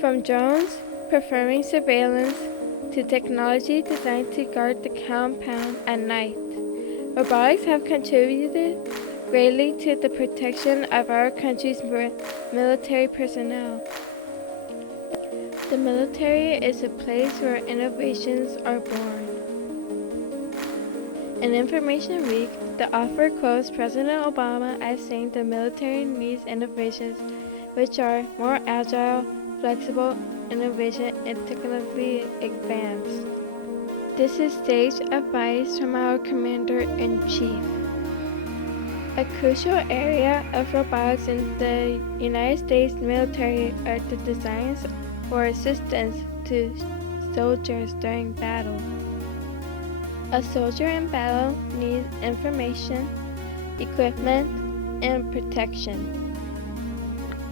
From drones performing surveillance to technology designed to guard the compound at night, robotics have contributed greatly to the protection of our country's military personnel. The military is a place where innovations are born. In Information Week, the author quotes President Obama as saying the military needs innovations which are more agile, flexible, innovation, and technically advanced. This is sage advice from our Commander-in-Chief. A crucial area of robotics in the United States military are the designs for assistance to soldiers during battle. A soldier in battle needs information, equipment, and protection.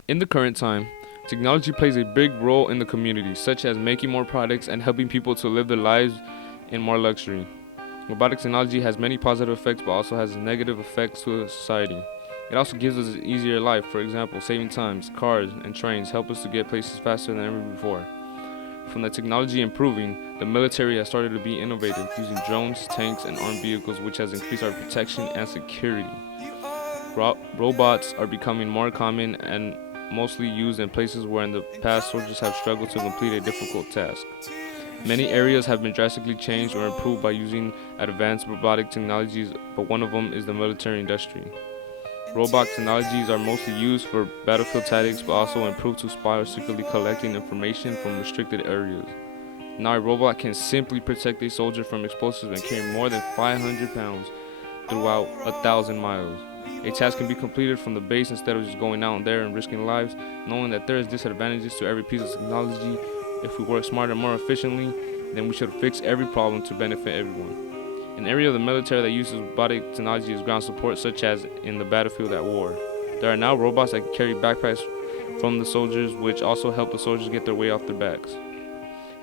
In the current time, technology plays a big role in the community, such as making more products and helping people to live their lives in more luxury. Robotic technology has many positive effects but also has negative effects to society. It also gives us an easier life. For example, saving times, cars, and trains help us to get places faster than ever before. From the technology improving, the military has started to be innovative, using drones, tanks, and armed vehicles, which has increased our protection and security. Robots are becoming more common and mostly used in places where in the past soldiers have struggled to complete a difficult task. Many areas have been drastically changed or improved by using advanced robotic technologies, but one of them is the military industry. Robot technologies are mostly used for battlefield tactics, but also improved to spy or secretly collecting information from restricted areas. Now a robot can simply protect a soldier from explosives and carry more than 500 pounds throughout 1,000 miles. A task can be completed from the base instead of just going out there and risking lives, knowing that there is disadvantages to every piece of technology. If we work smarter and more efficiently, then we should fix every problem to benefit everyone. An area of the military that uses robotic technology is ground support, such as in the battlefield at war. There are now robots that can carry backpacks from the soldiers, which also help the soldiers get their weight off their backs.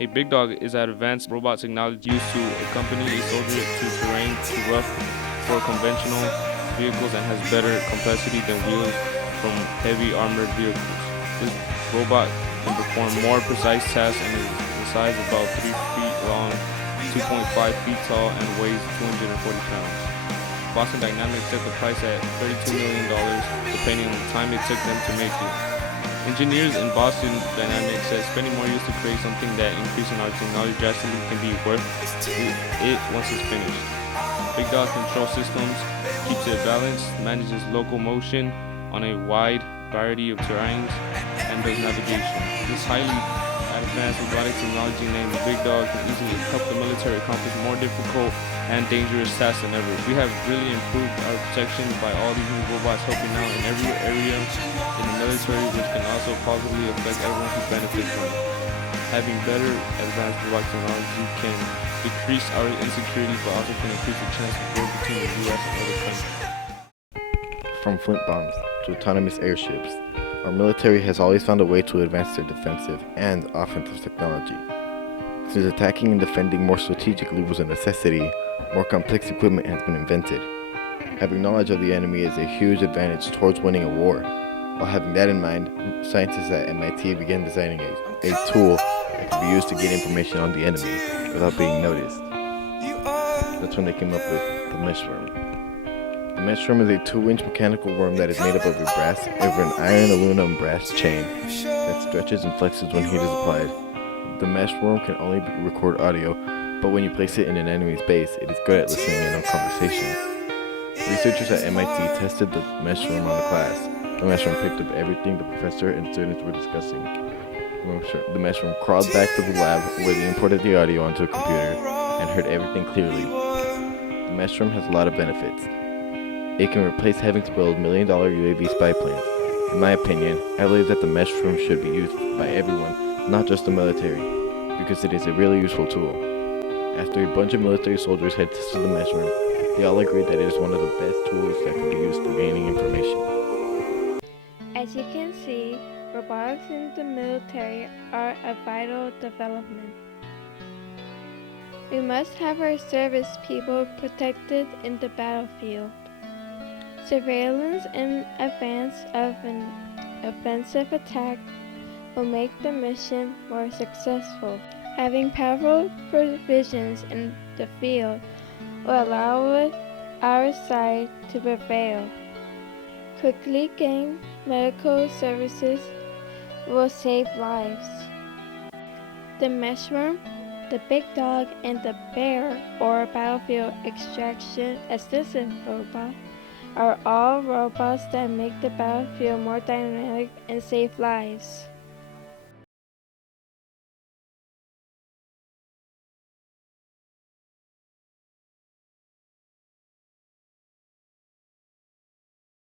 A big dog is an advanced robot technology used to accompany a soldier to terrain too rough for conventional vehicles and has better capacity than wheels from heavy armored vehicles. This robot can perform more precise tasks and is the size of about 3 feet long, 2.5 feet tall, and weighs 240 pounds. Boston Dynamics set the price at $32 million, depending on the time it took them to make it. Engineers in Boston Dynamics said spending more years to create something that increasing our technology drastically can be worth it once it's finished. Big Dog control systems, keeps it balanced, manages locomotion on a wide variety of terrains, and does navigation. This highly advanced robotic technology named Big Dog can easily help the military accomplish more difficult and dangerous tasks than ever. We have really improved our protection by all these new robots helping out in every area in the military, which can also positively affect everyone who benefits from it. Having better advanced robotic technology can decrease our insecurity, but also can increase the chance of war between the U.S. and other countries. From flint bombs to autonomous airships, our military has always found a way to advance their defensive and offensive technology. Since attacking and defending more strategically was a necessity, more complex equipment has been invented. Having knowledge of the enemy is a huge advantage towards winning a war. While having that in mind, scientists at MIT began designing a tool that could be used to get information on the enemy without being noticed. That's when they came up with the mesh worm. The mesh worm is a 2-inch mechanical worm that is made up of an iron, aluminum, brass chain that stretches and flexes when heat is applied. The mesh worm can only record audio, but when you place it in an enemy's base, it is good at listening in on conversations. Researchers at MIT tested the mesh worm on the class. The mesh worm picked up everything the professor and students were discussing. The mesh worm crawled back to the lab where they imported the audio onto a computer and heard everything clearly. The mesh worm has a lot of benefits. It can replace having to build million-dollar UAV spy planes. In my opinion, I believe that the mesh worm should be used by everyone, not just the military, because it is a really useful tool. After a bunch of military soldiers had tested the mesh worm, they all agreed that it is one of the best tools that can be used for gaining information. As you can see, robotics in the military are a vital development. We must have our service people protected in the battlefield. Surveillance in advance of an offensive attack will make the mission more successful. Having powerful provisions in the field will allow our side to prevail. Quickly gain medical services will save lives. The meshworm, the big dog, and the bear, or battlefield extraction assistant robot, are all robots that make the battlefield more dynamic and save lives.